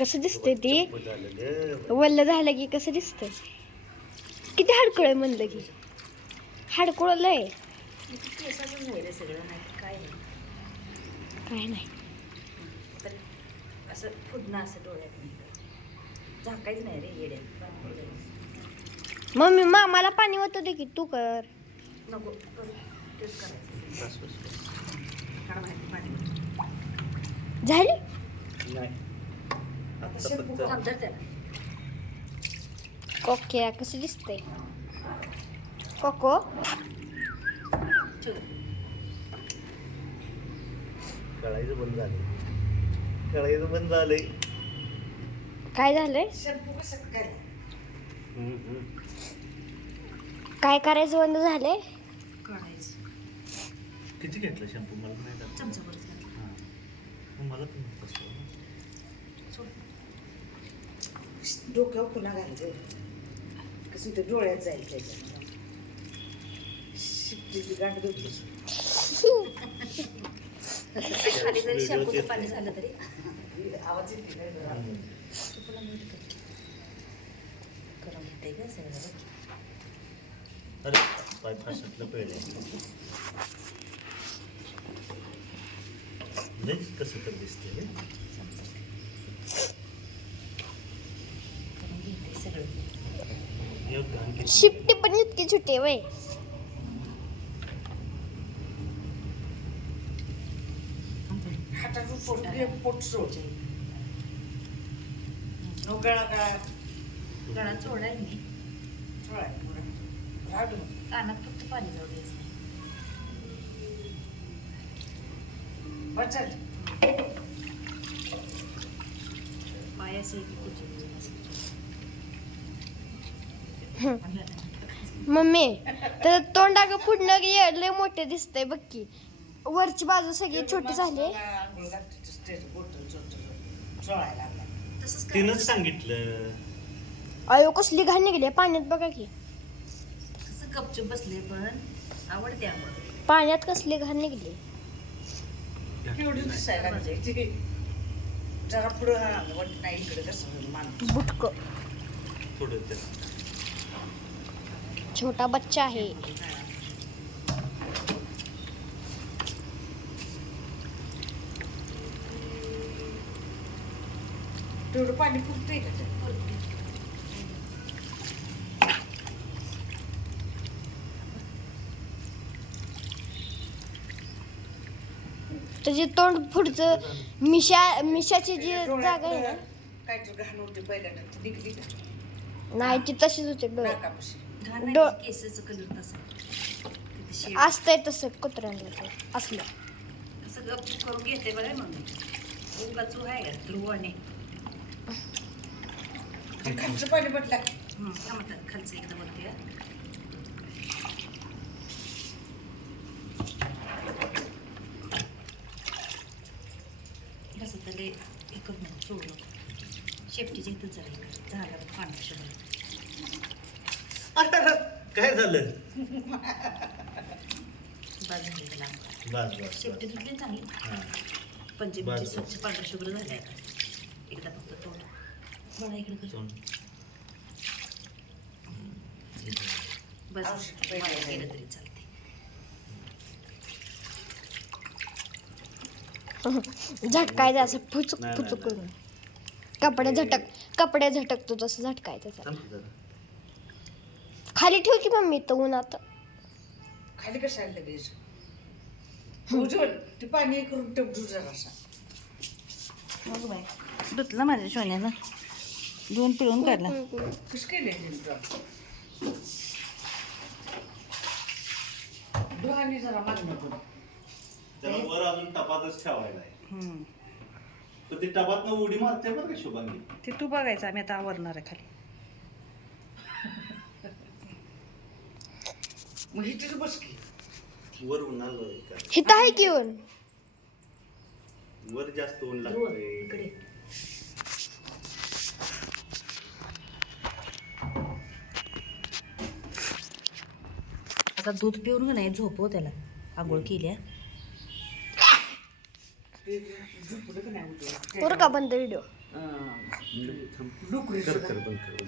कसं दिसतंय ते वल्ल झालं की कसं दिसतंय. किती हाडकुळ आहे म्हणलं की हाडकुळ लय. केसाचंच नाही रे सगळं, नाही काय नाही. काय नाही तर असं फुटणं असं डोळ्यात नाही, झाकायचं नाही रे येड्यात. मम्मी मामाला पाणी होतं दे की तू कर. नको करू, तेच करायचं. बस बस बस. काढा माहिती पाणी. झाली नाही आता शेंपू फक्त थांब धर त्याला. कोक्या कसं दिसतंय कोको. ठेव. कळायचं बंद झालंय. कळायचं बंद झालंय. काय झालंय शेंपू कसं काय काय करायचं बंद झालंय. काढायचं. किती घेतलं शॅम्पू मला नाही का? चमचाभरच घाल. हां मग मला पण तसं सोड. डोक्यावर पुन्हा घालायचं कसं ते डोळ्यात जाईल त्याच्या शिट्टीची गाठ घेतली. खाली जरी शॅम्पूचं पाणी झालं तरी आवाज येते काय जरा. तुला मीठ कर. करून घेते का सगळं. अरे पाय फासातलं पेळ आहे. लयच कसं तर दिसतंय रे. करून घेते सगळं. एक घाण किती. शिट्टी पण इतकी छोटी वय. हातातून पोट सोड. गळा गळा गळा चोळाय मी. सोडाय राहतो. कानात फक्त पाणी जाऊ द्यायचं. बस झालं. पाय असे कुठे मम्मी तर तोंड अगं फुडणं लय मोठे दिसतंय बघ की. वरची बाजू सगळी छोटी झाली. आंघोळ घालते स्टेज बोटल सोडायला लागला. तसंच तिनंच करायचं. सांगितलं. अयो कसली घाण निघली पाण्यात बघा की. कसं गपचूप बसले पण आवडते आम्हाला. पाण्यात कसली घाण निघली. केवढी दिसायला लागली ती. जरा पुढं वाट नाही इकडे कसं माणूस. बुटक थोडं ते छोटा बच्चा आहे. तेवढं पाणी फुटतंय का ते? त्याचे तोंड पुढचं मिशाची जी जागा आहे ना. काय तर घाण होते पहिल्यांदा ती निघली का नाही ती तशीच होते डोळे. नाकापाशी. घाण नाही, डो- केसाचं कलर तसा. तिथे शेड. असतंय तसं कुत्र्यांना ते असलं. असं गपचूप करून घेते बघा मम्मी. उगाचू आहे का ध्रुवाने. ते खालचं पाणी बदला. थांबतात खालचं एकदा वरती आहे. कसं त्याला हे करू नको, सोडू नको. शेपटीच्या इथं जरा झालं पांढरं शुभ्र. काय झालं? बाद झाली त्याला. बस बस शेपटी धुतली चांगली. हां पंचमीची बस, बस. स्वच्छ पांढरं शुभ्र झाले आता. एकदा फक्त तोंड बघा इकडे कर. तोंड. बस औषध मला पहिलं केलं तरी चालते. झटकायचं असं फुचूक नाही, फुचूक नाही, करून. कपडे झटकतो तसं झटकायचं त्याला. थांब जरा. खाली ठेव की मम्मी तर उन्हात. खाली कशाला लगेच उज्ज्वल ते पाणी करून टपडू जरासा. मग बाय धुतलं माझ्या सोन्यानं. दोन पिळून काढला. कसं केलंय नेमकं? डोळ्यांनी जरा मागणं करून. त्याला वर अजून टपातच ठेवायला आहे. तर ते टपातनं उडी मारते बरं का शुभांगी. ते तू बघायचं, आम्ही आता आवरणार आहे खाली. मग ही तिथं बस की. वर उन्हाला का हिथं आहे की ऊन. वर जास्त ऊन ध्रुव, लागते. इकडे आता दूध पिऊन का नाही झोपव त्याला. आंघोळ केल्या. ते झोपलं का नाही उठलं? बरं का बंद व्हिडिओ. डुकरी कर कर बंद कर